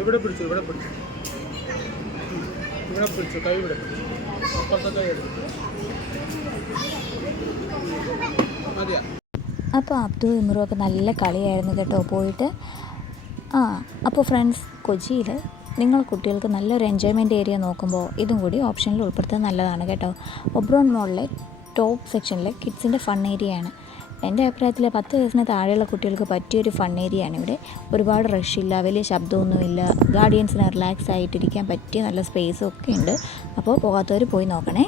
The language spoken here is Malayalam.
ഇവിടെ പിടിച്ചു ഇവിടെ പിടിച്ചു ഇവിടെ പിടിച്ചു കൈ ഇവിടെ പിടിച്ചു അപ്പുറത്തെ കൈ എടുത്തു മതിയാ. അപ്പോൾ അബ്ദു ഇമ്രുവൊക്കെ നല്ല കളിയായിരുന്നു കേട്ടോ പോയിട്ട്. അപ്പോൾ ഫ്രണ്ട്സ്, കൊച്ചിയിൽ നിങ്ങൾ കുട്ടികൾക്ക് നല്ലൊരു എൻജോയ്മെൻറ്റ് ഏരിയ നോക്കുമ്പോൾ ഇതും കൂടി ഓപ്ഷനിൽ ഉൾപ്പെടുത്തുന്നത് നല്ലതാണ് കേട്ടോ. ഒബ്രോൺ മോളിലെ ടോപ്പ് സെക്ഷനിലെ കിഡ്സിൻ്റെ ഫൺ ഏരിയയാണ്. എൻ്റെ അഭിപ്രായത്തിൽ 10 വയസ്സിന് താഴെയുള്ള കുട്ടികൾക്ക് പറ്റിയൊരു ഫൺ ഏരിയയാണ് ഇവിടെ. ഒരുപാട് റഷില്ല, വലിയ ശബ്ദമൊന്നുമില്ല, ഗാർഡിയൻസിന് റിലാക്സ് ആയിട്ടിരിക്കാൻ പറ്റിയ നല്ല സ്പേസും ഒക്കെ ഉണ്ട്. അപ്പോൾ പോകാത്തവർ പോയി നോക്കണേ.